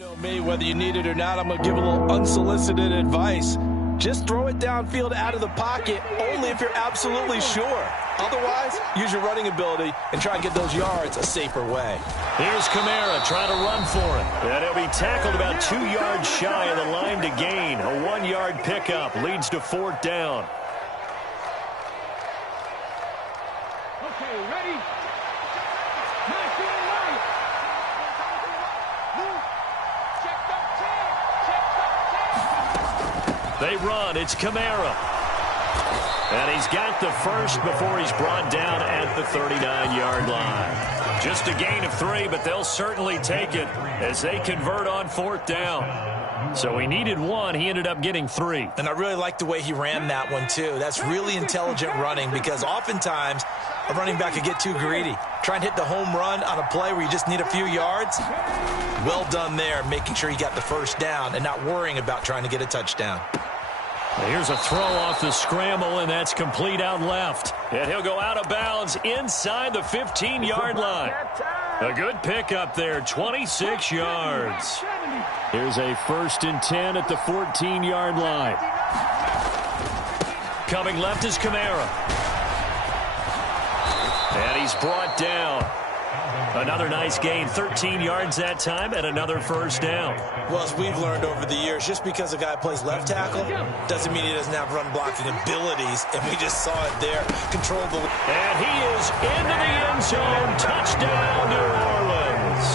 know me, whether you need it or not, I'm going to give a little unsolicited advice. Just throw it downfield out of the pocket only if you're absolutely sure. Otherwise, use your running ability and try and get those yards a safer way. Here's Kamara trying to run for it. And he'll be tackled about 2 yards shy of the line to gain. A 1-yard pickup leads to 4th down. Okay, ready? They run. It's Kamara. And he's got the first before he's brought down at the 39-yard line. Just a gain of 3, but they'll certainly take it as they convert on 4th down. So he needed 1. He ended up getting 3. And I really like the way he ran that one, too. That's really intelligent running because oftentimes a running back could get too greedy. Try and hit the home run on a play where you just need a few yards. Well done there, making sure he got the first down and not worrying about trying to get a touchdown. Here's a throw off the scramble, and that's complete out left. And he'll go out of bounds inside the 15-yard line. A good pickup there, 26 yards. Here's a 1st and 10 at the 14-yard line. Coming left is Kamara. And he's brought down. Another nice gain, 13 yards that time, and another 1st down. Well, as we've learned over the years, just because a guy plays left tackle doesn't mean he doesn't have run-blocking abilities, and we just saw it there. Control the... And he is into the end zone. Touchdown, New Orleans.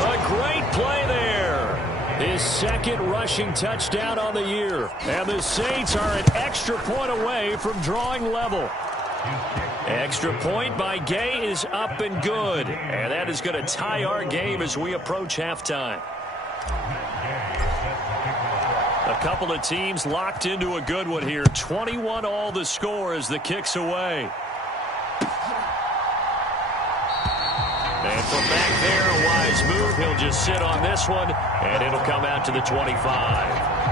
A great play there. His 2nd rushing touchdown on the year. And the Saints are an extra point away from drawing level. Extra point by Gay is up and good. And that is going to tie our game as we approach halftime. A couple of teams locked into a good one here. 21 all the score as the kick's away. And from back there, a wise move. He'll just sit on this one, and it'll come out to the 25.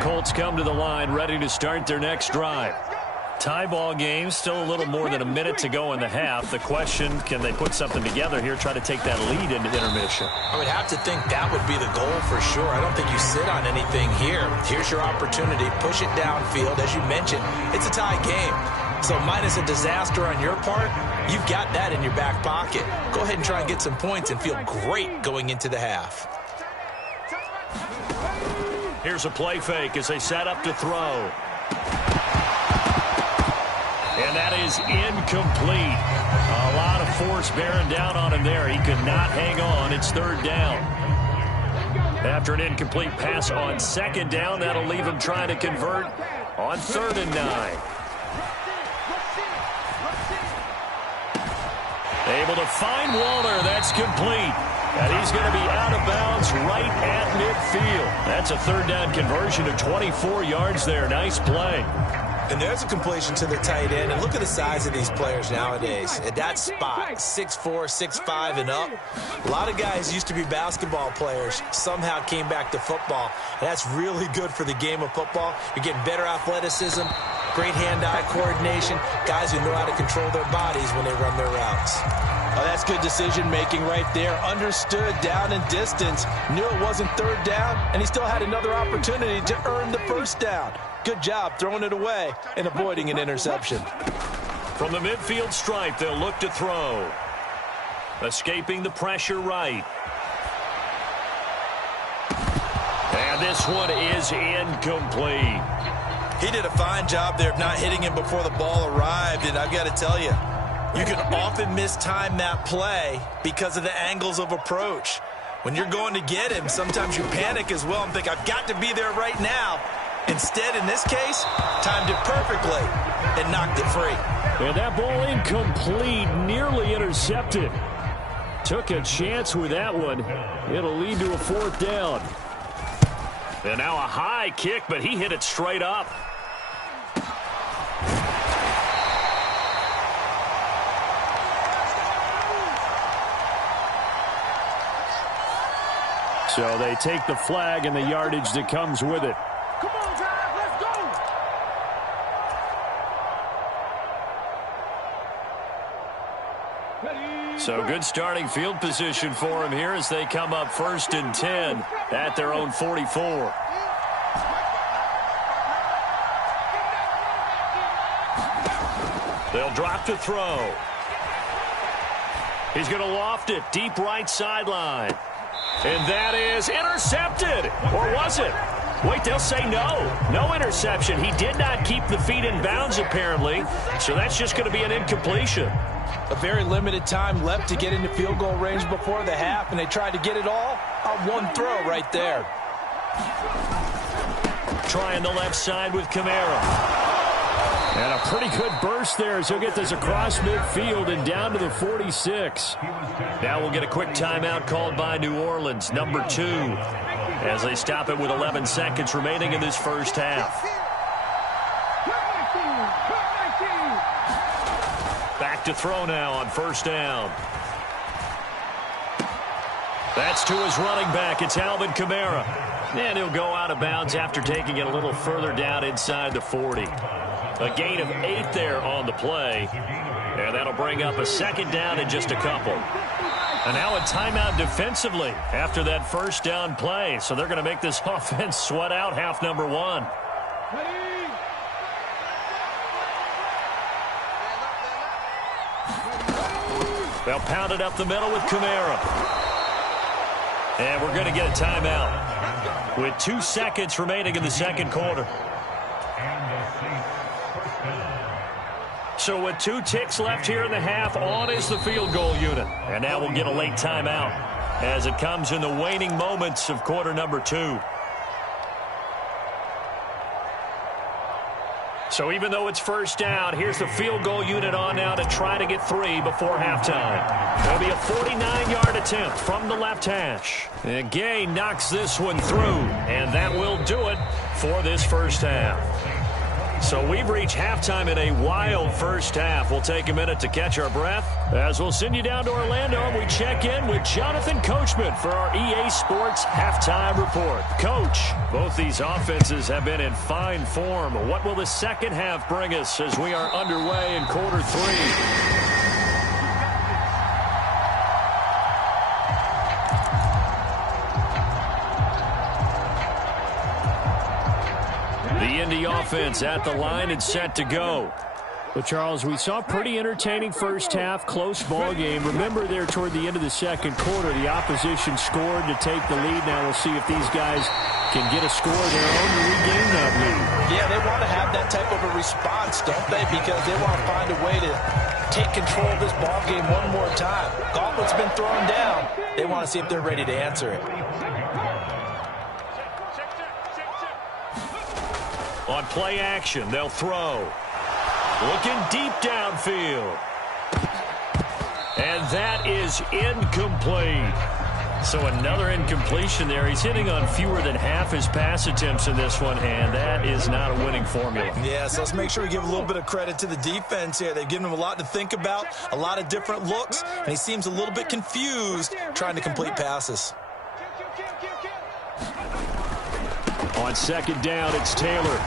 Colts come to the line ready to start their next drive. Tie ball game, still a little more than a minute to go in the half. The question, can they put something together here, try to take that lead into intermission? I would have to think that would be the goal for sure. I don't think you sit on anything here. Here's your opportunity. Push it downfield. As you mentioned, it's a tie game. So minus a disaster on your part, you've got that in your back pocket. Go ahead and try and get some points and feel great going into the half. Here's a play fake as they set up to throw. And that is incomplete. A lot of force bearing down on him there. He could not hang on. It's 3rd down. After an incomplete pass on 2nd down, that'll leave him trying to convert on 3rd and 9. Able to find Waller. That's complete. And he's going to be out of bounds right at midfield. That's a 3rd down conversion of 24 yards there. Nice play. And there's a completion to the tight end. And look at the size of these players nowadays. At that spot, 6'4", 6'5", and up. A lot of guys used to be basketball players, somehow came back to football. And that's really good for the game of football. You're getting better athleticism, great hand-eye coordination, guys who know how to control their bodies when they run their routes. Oh, that's good decision-making right there. Understood down and distance. Knew it wasn't 3rd down, and he still had another opportunity to earn the 1st down. Good job throwing it away and avoiding an interception. From the midfield stripe, they'll look to throw. Escaping the pressure right. And this one is incomplete. He did a fine job there of not hitting him before the ball arrived, and I've got to tell you, you can often mistime that play because of the angles of approach. When you're going to get him, sometimes you panic as well and think, I've got to be there right now. Instead, in this case, timed it perfectly and knocked it free. And that ball incomplete, nearly intercepted. Took a chance with that one. It'll lead to a 4th down. And now a high kick, but he hit it straight up. So they take the flag and the yardage that comes with it. Come on, guys, let's go. So good starting field position for him here as they come up 1st and 10 at their own 44. They'll drop to throw. He's going to loft it deep right sideline. And that is intercepted. Or was it? Wait, they'll say no. No interception. He did not keep the feet in bounds, apparently. So that's just going to be an incompletion. A very limited time left to get into field goal range before the half, and they tried to get it all on one throw right there. Trying the left side with Kamara. And a pretty good burst there as he'll get this across midfield and down to the 46. Now we'll get a quick timeout called by New Orleans, number 2, as they stop it with 11 seconds remaining in this first half. Back to throw now on 1st down. That's to his running back. It's Alvin Kamara. And he'll go out of bounds after taking it a little further down inside the 40. A gain of 8 there on the play. And that'll bring up a 2nd down in just a couple. And now a timeout defensively after that 1st down play. So they're going to make this offense sweat out half number 1. They'll pound it up the middle with Kamara. And we're going to get a timeout with 2 seconds remaining in the second quarter. So with 2 ticks left here in the half, on is the field goal unit. And now we'll get a late timeout as it comes in the waning moments of quarter number 2. So even though it's 1st down, here's the field goal unit on now to try to get 3 before halftime. It'll be a 49-yard attempt from the left hash. And Gay knocks this one through, and that will do it for this first half. So we've reached halftime in a wild first half. We'll take a minute to catch our breath as we'll send you down to Orlando and we check in with Jonathan Coachman for our EA Sports Halftime Report. Coach, both these offenses have been in fine form. What will the second half bring us as we are underway in quarter 3? The Indy offense at the line and set to go. Well, Charles, we saw a pretty entertaining first half, close ball game. Remember there toward the end of the second quarter, the opposition scored to take the lead. Now we'll see if these guys can get a score of their own to regain that lead. Yeah, they want to have that type of a response, don't they? Because they want to find a way to take control of this ball game one more time. Gauntlet's been thrown down. They want to see if they're ready to answer it. On play action, they'll throw. Looking deep downfield. And that is incomplete. So another incompletion there. He's hitting on fewer than half his pass attempts in this one, and that is not a winning formula. Yeah, so let's make sure we give a little bit of credit to the defense here. They've given him a lot to think about, a lot of different looks, and he seems a little bit confused trying to complete passes. On 2nd down, it's Taylor.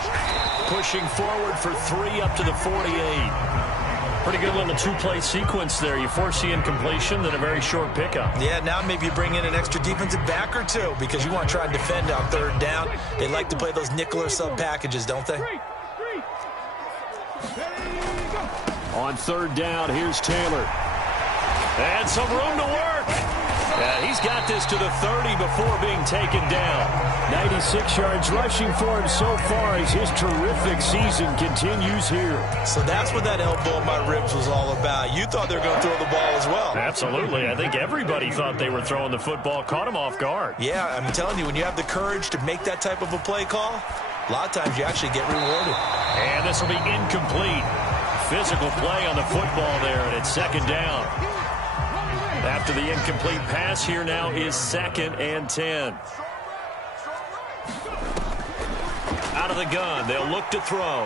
Pushing forward for 3 up to the 48. Pretty good little 2-play sequence there. You force the incompletion, then a very short pickup. Yeah, now maybe you bring in an extra defensive back or 2 because you want to try and defend on 3rd down. They like to play those nickel or sub packages, don't they? On 3rd down, here's Taylor. And some room to work. And he's got this to the 30 before being taken down. 96 yards rushing for him so far as his terrific season continues here. So that's what that elbow in my ribs was all about. You thought they were going to throw the ball as well. Absolutely. I think everybody thought they were throwing the football, caught him off guard. Yeah, I'm telling you, when you have the courage to make that type of a play call, a lot of times you actually get rewarded. And this will be incomplete. Physical play on the football there, and it's 2nd down. After the incomplete pass, here now is 2nd and 10. Out of the gun, they'll look to throw.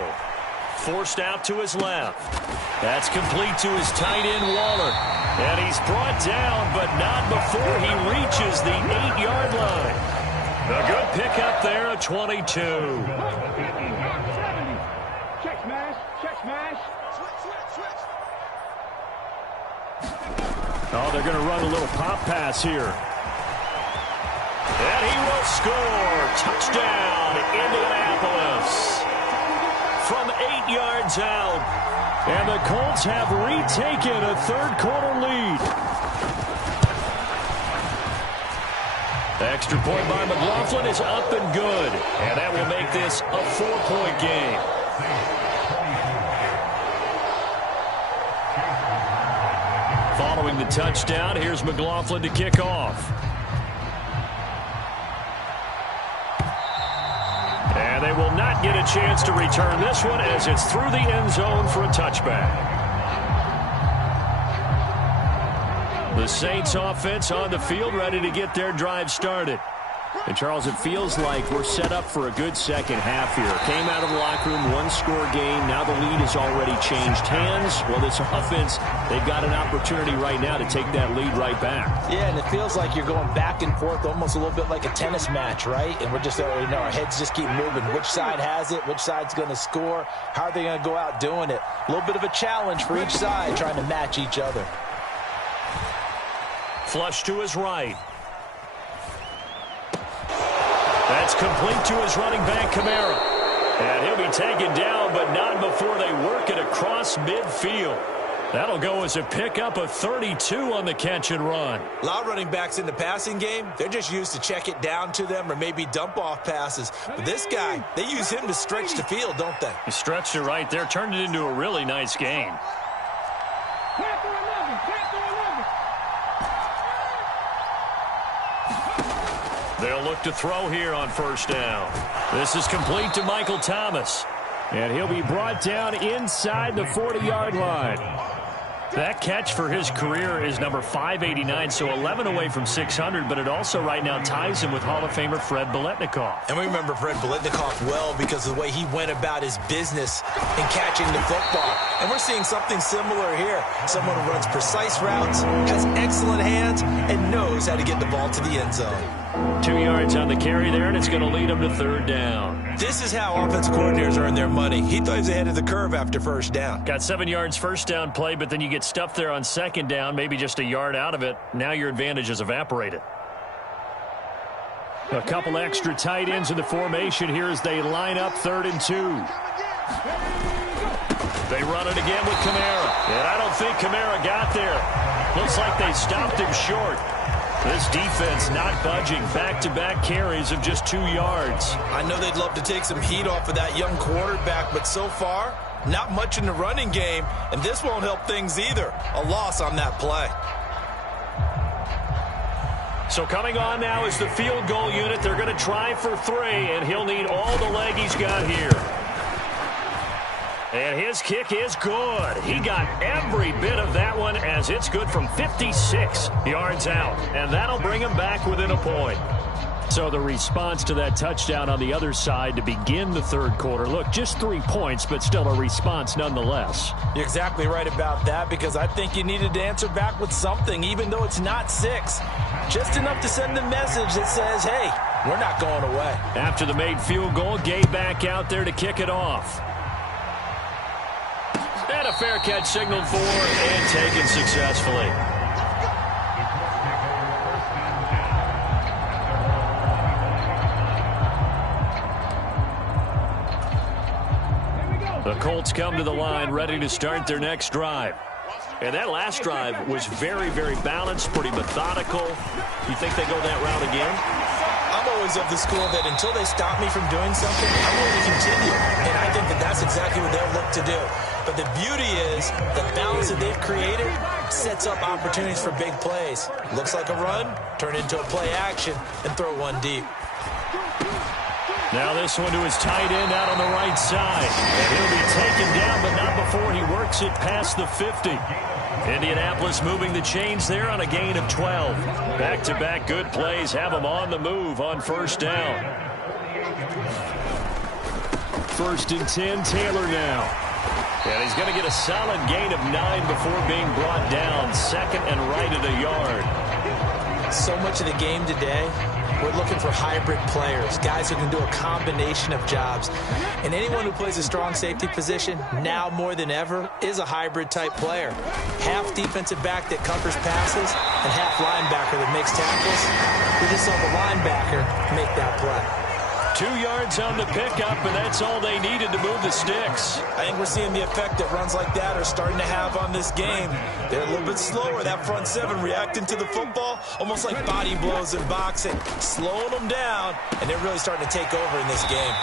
Forced out to his left. That's complete to his tight end, Waller. And he's brought down, but not before he reaches the 8-yard line. A good pickup there at 22. Check smash. Check smash. Oh, they're going to run a little pop pass here. And he will score. Touchdown, Indianapolis. From 8 yards out. And the Colts have retaken a third-quarter lead. Extra point by McLaughlin is up and good. And that will make this a 4-point game. Following the touchdown, here's McLaughlin to kick off. And they will not get a chance to return this one as it's through the end zone for a touchback. The Saints offense on the field ready to get their drive started. And, Charles, it feels like we're set up for a good second half here. Came out of the locker room, one-score game. Now the lead has already changed hands. Well, this offense, they've got an opportunity right now to take that lead right back. Yeah, and it feels like you're going back and forth almost a little bit like a tennis match, right? And we're just, our heads just keep moving. Which side has it? Which side's going to score? How are they going to go out doing it? A little bit of a challenge for each side trying to match each other. Flush to his right. That's complete to his running back, Kamara. And he'll be taken down, but not before they work it across midfield. That'll go as a pickup of 32 on the catch and run. A lot of running backs in the passing game, they're just used to check it down to them or maybe dump off passes. But this guy, they use him to stretch the field, don't they? He stretched it right there, turned it into a really nice game. They'll look to throw here on first down. This is complete to Michael Thomas. And he'll be brought down inside the 40-yard line. That catch for his career is number 589, so 11 away from 600, but it also right now ties him with Hall of Famer Fred Biletnikoff. And we remember Fred Biletnikoff well because of the way he went about his business in catching the football. And we're seeing something similar here. Someone who runs precise routes, has excellent hands, and knows how to get the ball to the end zone. 2 yards on the carry there, and it's going to lead him to third down. This is how offensive coordinators earn their money. He thought he was ahead of the curve after first down. Got 7 yards first down play, but then you get stuffed there on second down, maybe just a yard out of it. Now your advantage is evaporated. A couple extra tight ends in the formation here as they line up 3rd and 2. They run it again with Kamara. And I don't think Kamara got there. Looks like they stopped him short. This defense not budging. Back-to-back carries of just 2 yards. I know they'd love to take some heat off of that young quarterback, but so far, not much in the running game, and this won't help things either. A loss on that play. So coming on now is the field goal unit. They're going to try for 3, and he'll need all the leg he's got here. And his kick is good. He got every bit of that one as it's good from 56 yards out. And that'll bring him back within a point. So the response to that touchdown on the other side to begin the third quarter. Look, just 3 points, but still a response nonetheless. You're exactly right about that because I think you needed to answer back with something, even though it's not 6. Just enough to send a message that says, hey, we're not going away. After the made field goal, Gay back out there to kick it off. And a fair catch signaled for and taken successfully. The Colts come to the line ready to start their next drive. And that last drive was very, very balanced, pretty methodical. You think they go that route again? I'm always of the school that until they stop me from doing something, I'm going to continue. And I think that that's exactly what they'll look to do. But the beauty is the balance that they've created sets up opportunities for big plays. Looks like a run, turn into a play action, and throw one deep. Now this one to his tight end out on the right side. And he'll be taken down, but not before he works it past the 50. Indianapolis moving the chains there on a gain of 12. Back-to-back good plays have them on the move on first down. first and 10, Taylor now. And he's going to get a solid gain of 9 before being brought down. Second and right at a yard. So much of the game today, we're looking for hybrid players, guys who can do a combination of jobs. And anyone who plays a strong safety position, now more than ever, is a hybrid type player. Half defensive back that covers passes and half linebacker that makes tackles. We just saw the linebacker make that play. 2 yards on the pickup, and that's all they needed to move the sticks. I think we're seeing the effect that runs like that are starting to have on this game. They're a little bit slower, that front seven reacting to the football, almost like body blows in boxing, slowing them down, and they're really starting to take over in this game.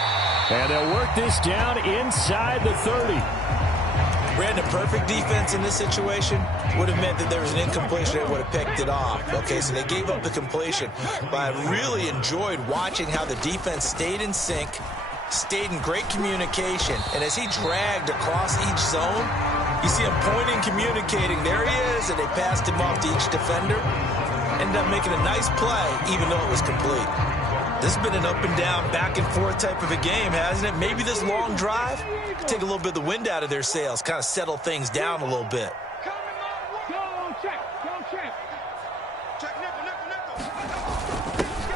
And they'll work this down inside the 30. Brandon, perfect defense in this situation would have meant that there was an incompletion. They would have picked it off. Okay, so they gave up the completion. But I really enjoyed watching how the defense stayed in sync, stayed in great communication. And as he dragged across each zone, you see him pointing, communicating. There he is, and they passed him off to each defender. Ended up making a nice play, even though it was complete. This has been an up and down, back and forth type of a game, hasn't it? Maybe this long drive could take a little bit of the wind out of their sails, kind of settle things down a little bit.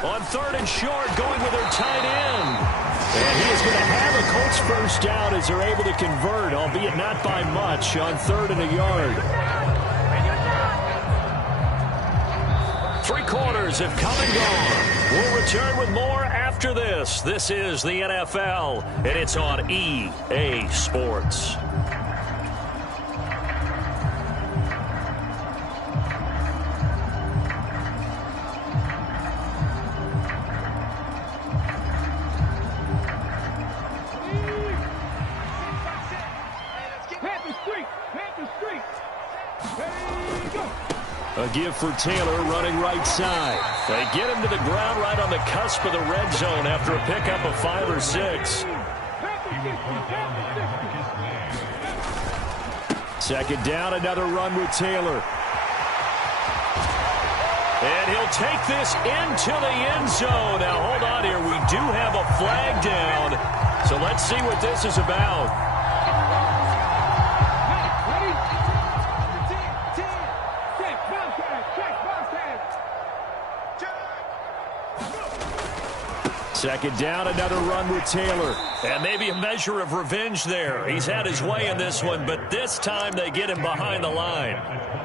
On third and short, going with their tight end. And he is going to have a Colts first down as they're able to convert, albeit not by much, on third and a yard. 3 quarters have come and gone. We'll return with more after this. This is the NFL, and it's on EA Sports. A give for Taylor running right side. They get him to the ground right on the cusp of the red zone after a pickup of 5 or 6. Second down, another run with Taylor. And he'll take this into the end zone. Now, hold on here. We do have a flag down. So let's see what this is about. Second down, another run with Taylor. And maybe a measure of revenge there. He's had his way in this one, but this time they get him behind the line.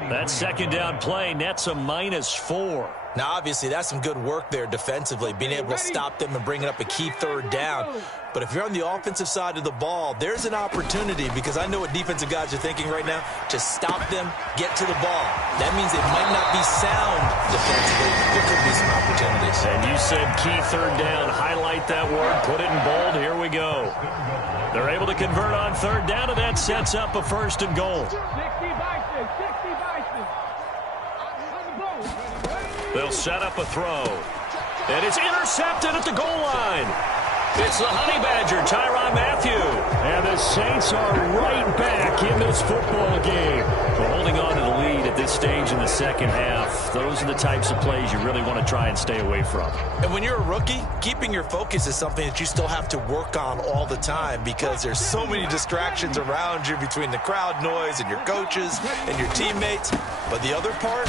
That second down play nets a -4. Now, obviously, that's some good work there defensively, being able to stop them and bringing up a key third down. But if you're on the offensive side of the ball, there's an opportunity, because I know what defensive guys are thinking right now. Just stop them, get to the ball. That means they might not be sound defensively. There could be some opportunities. And you said key third down. Highlight that word. Put it in bold. Here we go. They're able to convert on third down, and that sets up a first and goal. They'll set up a throw. And it's intercepted at the goal line. It's the Honey Badger, Tyrann Mathieu. And the Saints are right back in this football game. We're holding on to the lead at this stage in the second half. Those are the types of plays you really want to try and stay away from. And when you're a rookie, keeping your focus is something that you still have to work on all the time, because there's so many distractions around you between the crowd noise and your coaches and your teammates. But the other part,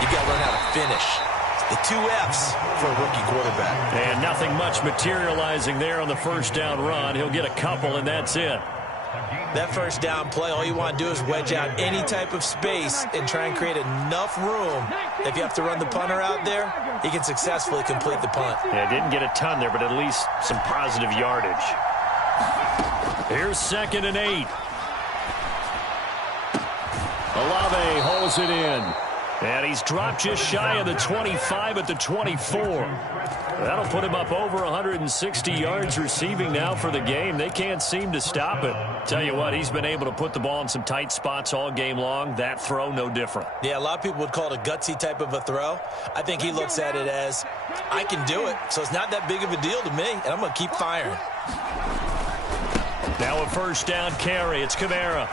you've got to learn how to finish. The 2 F's for a rookie quarterback. And nothing much materializing there on the first down run. He'll get a couple, and that's it. That first down play, all you want to do is wedge out any type of space and try and create enough room. If you have to run the punter out there, he can successfully complete the punt. Yeah, didn't get a ton there, but at least some positive yardage. Here's 2nd and 8. Olave holds it in. And he's dropped just shy of the 25 at the 24. That'll put him up over 160 yards receiving now for the game. They can't seem to stop it. Tell you what, he's been able to put the ball in some tight spots all game long. That throw, no different. Yeah, a lot of people would call it a gutsy type of a throw. I think he looks at it as, I can do it, so it's not that big of a deal to me, and I'm going to keep firing. Now a first down carry. It's Kamara.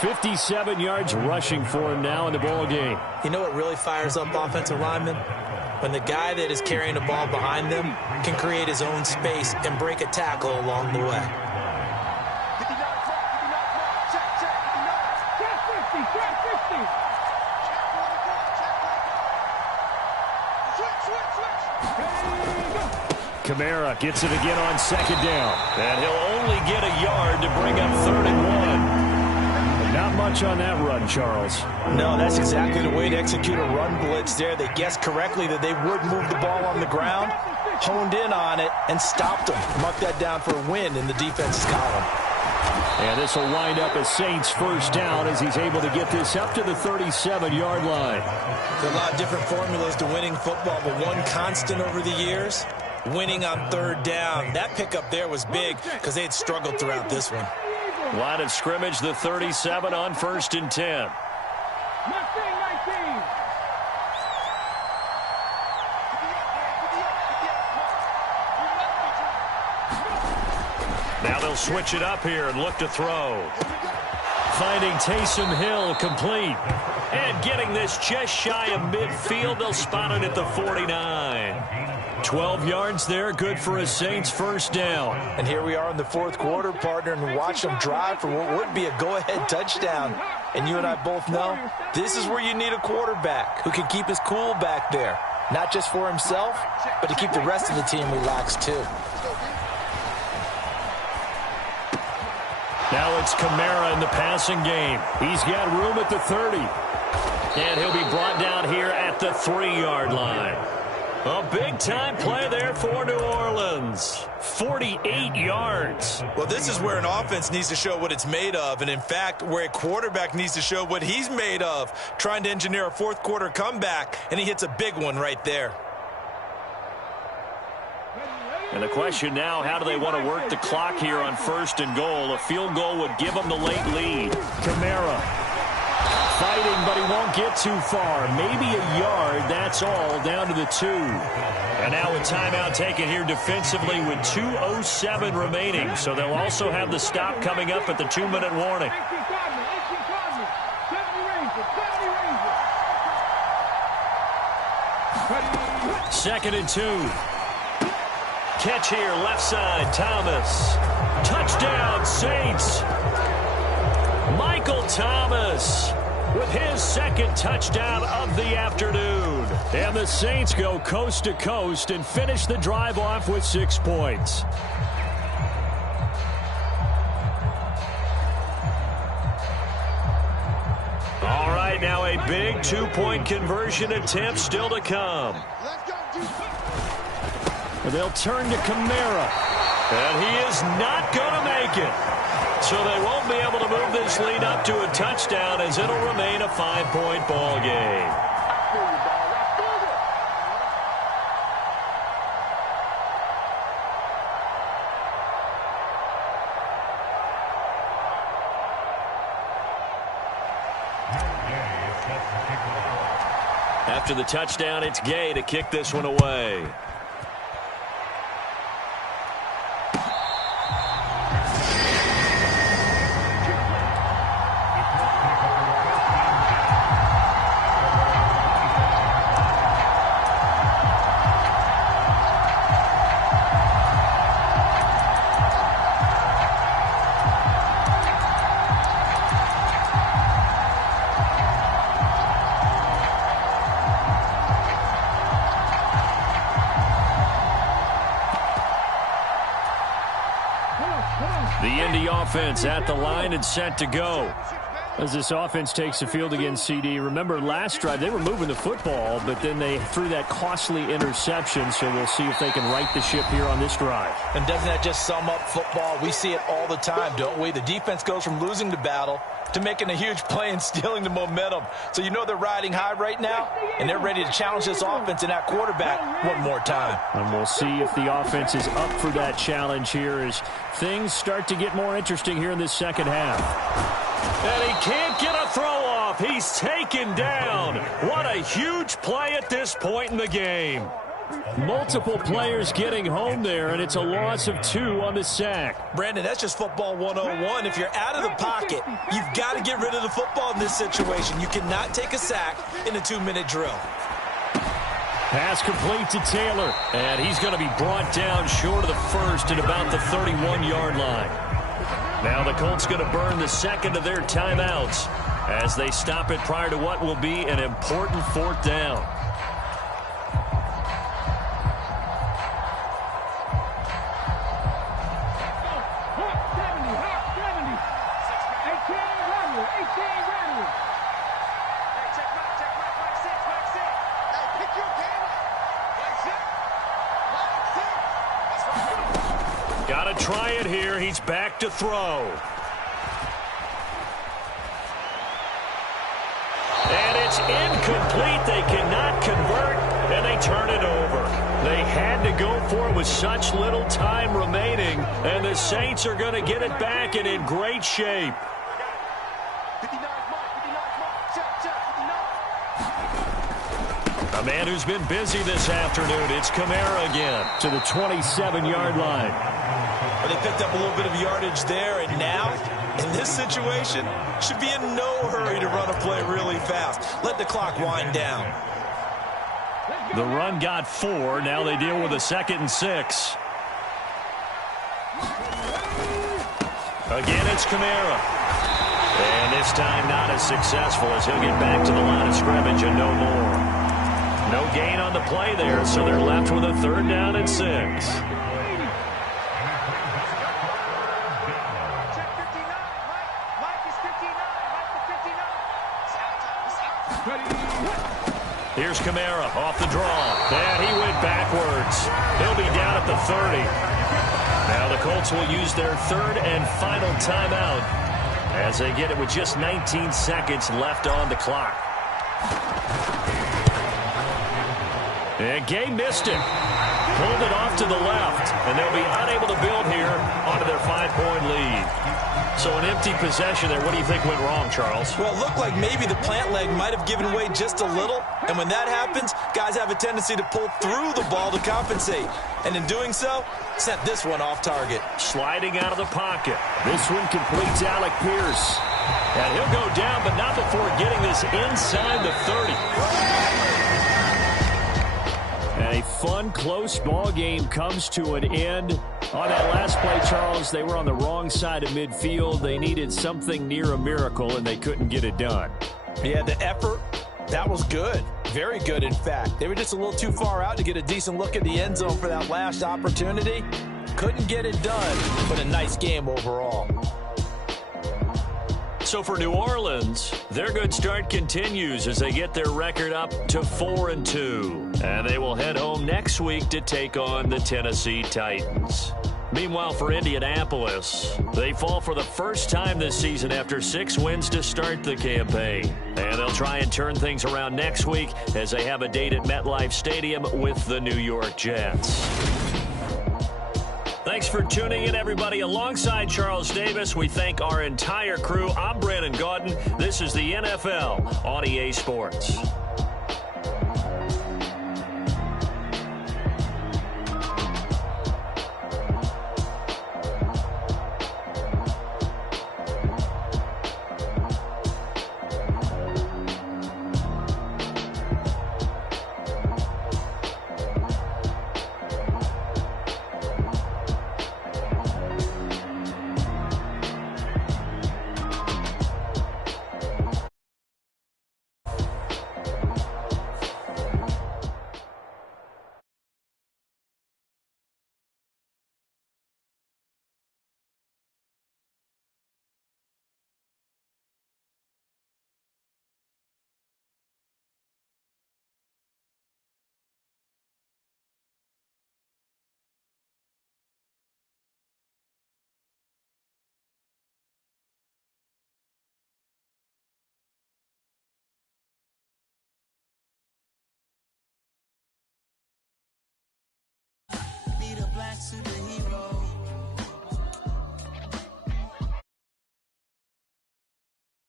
57 yards rushing for him now in the ball game. You know what really fires up offensive linemen? when the guy that is carrying the ball behind them can create his own space and break a tackle along the way. Kamara gets it again on second down. And he'll only get a yard to bring up 3rd and 1. Not much on that run, Charles. No, that's exactly the way to execute a run blitz there. They guessed correctly that they would move the ball on the ground, honed in on it, and stopped them. Mark that down for a win in the defense's column. And this will wind up a Saints first down as he's able to get this up to the 37-yard line. There's a lot of different formulas to winning football, but one constant over the years, winning on 3rd down. That pickup there was big because they had struggled throughout this one. Line of scrimmage, the 37 on 1st and 10. Now they'll switch it up here and look to throw. Finding Taysom Hill complete. And getting this just shy of midfield. They'll spot it at the 49. 12 yards there, good for a Saints first down. And here we are in the 4th quarter, partner, and watch them drive for what would be a go-ahead touchdown. And you and I both know this is where you need a quarterback who can keep his cool back there. Not just for himself, but to keep the rest of the team relaxed too. Now it's Kamara in the passing game. He's got room at the 30. And he'll be brought down here at the 3-yard line. A big-time play there for New Orleans. 48 yards. Well, this is where an offense needs to show what it's made of. And, in fact, where a quarterback needs to show what he's made of. Trying to engineer a 4th-quarter comeback, and he hits a big one right there. And the question now, how do they want to work the clock here on 1st and goal? A field goal would give them the late lead. Kamara fighting, but he won't get too far. Maybe a yard, that's all, down to the 2. And now a timeout taken here defensively with 2:07 remaining. So they'll also have the stop coming up at the 2-minute warning. 2nd and 2. Catch here, left side, Thomas. Touchdown, Saints. Michael Thomas with his 2nd touchdown of the afternoon. And the Saints go coast to coast and finish the drive off with 6 points. All right, now a big 2-point conversion attempt still to come. They'll turn to Kamara. And he is not going to make it. So they won't be able to move this lead up to a touchdown as it'll remain a 5-point ball game. After the touchdown, it's Gay to kick this one away. The Indy offense at the line and set to go. As this offense takes the field against CD, remember last drive they were moving the football, but then they threw that costly interception, so we'll see if they can right the ship here on this drive. And doesn't that just sum up football? We see it all the time, don't we? The defense goes from losing the battle to making a huge play and stealing the momentum. So you know they're riding high right now, and they're ready to challenge this offense and that quarterback one more time. And we'll see if the offense is up for that challenge here as things start to get more interesting here in this second half. And he can't get a throw off. He's taken down. What a huge play at this point in the game. Multiple players getting home there, and it's a loss of 2 on the sack. Brandon, that's just football 101. If you're out of the pocket, you've got to get rid of the football in this situation. You cannot take a sack in a 2-minute drill. Pass complete to Taylor. And he's going to be brought down short of the first at about the 31-yard line. Now the Colts going to burn the second of their timeouts as they stop it prior to what will be an important fourth down. Got to try it here. He's back to throw. And it's incomplete. They cannot convert, and they turn it over. They had to go for it with such little time remaining, and the Saints are going to get it back and in great shape. A man who's been busy this afternoon. It's Kamara again to the 27-yard line. Well, they picked up a little bit of yardage there, and now, in this situation, should be in no hurry to run a play really fast. Let the clock wind down. The run got 4. Now they deal with a 2nd and 6. Again, it's Kamara. And this time not as successful as he'll get back to the line of scrimmage and no more. No gain on the play there, so they're left with a 3rd down and 6. Here's Kamara off the draw. And he went backwards. He'll be down at the 30. Now the Colts will use their 3rd and final timeout as they get it with just 19 seconds left on the clock. And Gay missed it. Pulled it off to the left. And they'll be unable to build here onto their 5-point lead. So an empty possession there. What do you think went wrong, Charles? Well, it looked like maybe the plant leg might have given way just a little. And when that happens, guys have a tendency to pull through the ball to compensate. And in doing so, sent this one off target. Sliding out of the pocket. This one completes Alec Pierce. And he'll go down, but not before getting this inside the 30. A fun, close ball game comes to an end. On that last play, Charles, they were on the wrong side of midfield. They needed something near a miracle, and they couldn't get it done. Yeah, the effort, that was good. Very good, in fact. They were just a little too far out to get a decent look at the end zone for that last opportunity. Couldn't get it done, but a nice game overall. So for New Orleans, their good start continues as they get their record up to 4-2. And they will head home next week to take on the Tennessee Titans. Meanwhile, for Indianapolis, they fall for the first time this season after 6 wins to start the campaign. And they'll try and turn things around next week as they have a date at MetLife Stadium with the New York Jets. Thanks for tuning in, everybody. Alongside Charles Davis, we thank our entire crew. I'm Brandon Gaudin. This is the NFL on EA Sports. Superhero